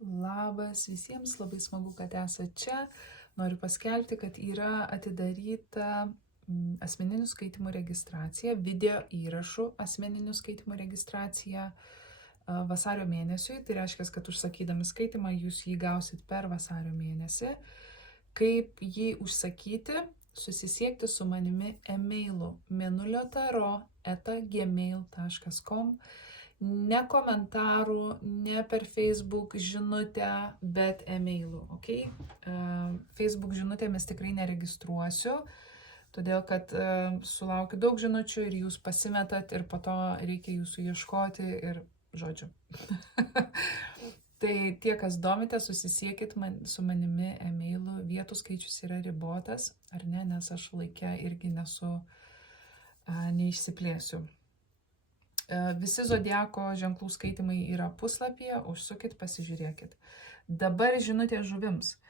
Labas visiems, labai smagu, kad esate čia. Noriu paskelbti, kad yra atidaryta asmeninių skaitimų registracija, video įrašų asmeninių skaitimų registracija vasario mėnesiui. Tai reiškia, kad užsakydami skaitimą jūs jį gausit per vasario mėnesį. Kaip jį užsakyti? Susisiekti su manimi e-mailu mėnuliotaro@gmail.com. Ne komentarų, ne per Facebook žinutę, bet e-mailu, ok? Facebook žinutėmis tikrai neregistruosiu, todėl kad sulaukiu daug žinučių ir jūs pasimetat ir po to reikia jūsų ieškoti ir žodžiu. Tai tie, kas domite, susisiekit su manimi e-mailu, vietų skaičius yra ribotas, ar ne, nes aš laikę irgi neišsiplėsiu. Visi zodiako ženklų skaitimai yra puslapyje, užsukit, pasižiūrėkit. Dabar žinutė žuvims.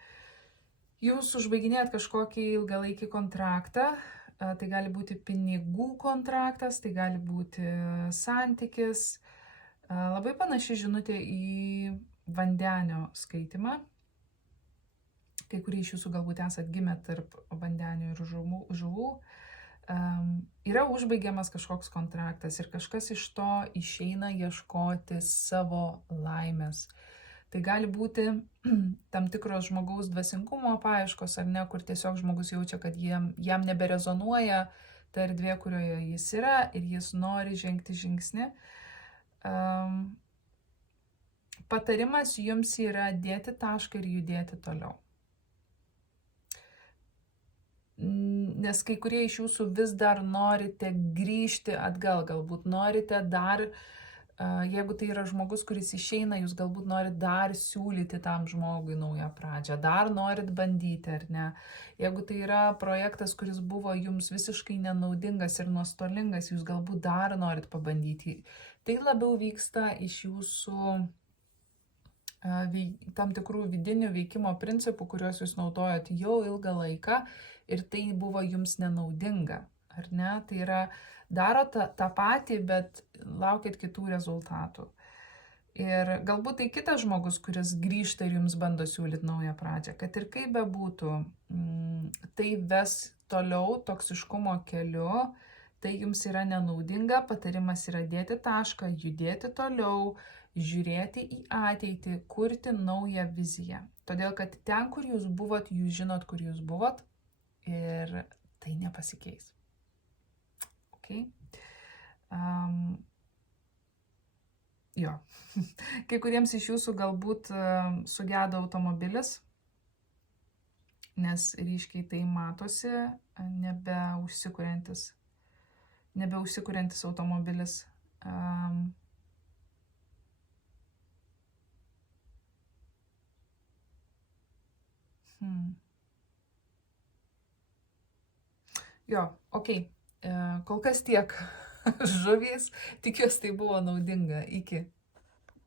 Jūs užbaiginėjat kažkokį ilgalaikį kontraktą, tai gali būti pinigų kontraktas, tai gali būti santykis. Labai panaši žinutė į vandenio skaitimą. Kai kurie iš jūsų galbūt esat gimę tarp vandenio ir žuvų. Yra užbaigiamas kažkoks kontraktas ir kažkas iš to išeina ieškoti savo laimės. Tai gali būti tam tikros žmogaus dvasingumo paieškos, ar ne, kur tiesiog žmogus jaučia, kad jam neberezonuoja ta erdvė, kurioje jis yra ir jis nori žengti žingsnį. Patarimas jums yra dėti tašką ir judėti toliau. Nes kai kurie iš jūsų vis dar norite grįžti atgal, galbūt norite dar, jeigu tai yra žmogus, kuris išeina, jūs galbūt norit dar siūlyti tam žmogui naują pradžią, dar norit bandyti, ar ne. Jeigu tai yra projektas, kuris buvo jums visiškai nenaudingas ir nuostolingas, jūs galbūt dar norit pabandyti. Tai labiau vyksta iš jūsų tam tikrų vidinių veikimo principų, kuriuos jūs naudojat jau ilgą laiką ir tai buvo jums nenaudinga, ar ne? Tai yra, daro tą patį, bet laukit kitų rezultatų. Ir galbūt tai kitas žmogus, kuris grįžta ir jums bando siūlyti naują pradžią, kad ir kaip bebūtų, tai ves toliau toksiškumo keliu, tai jums yra nenaudinga, patarimas yra dėti tašką, judėti toliau, žiūrėti į ateitį, kurti naują viziją. Todėl, kad ten, kur jūs buvot, jūs žinot, kur jūs buvot ir tai nepasikeis. Okay? Jo. Kai kuriems iš jūsų galbūt sugedo automobilis, nes ryškiai tai matosi, nebeužsikuriantis automobilis. Jo, ok, kol kas tiek žuvys, tikiuosi tai buvo naudinga, iki.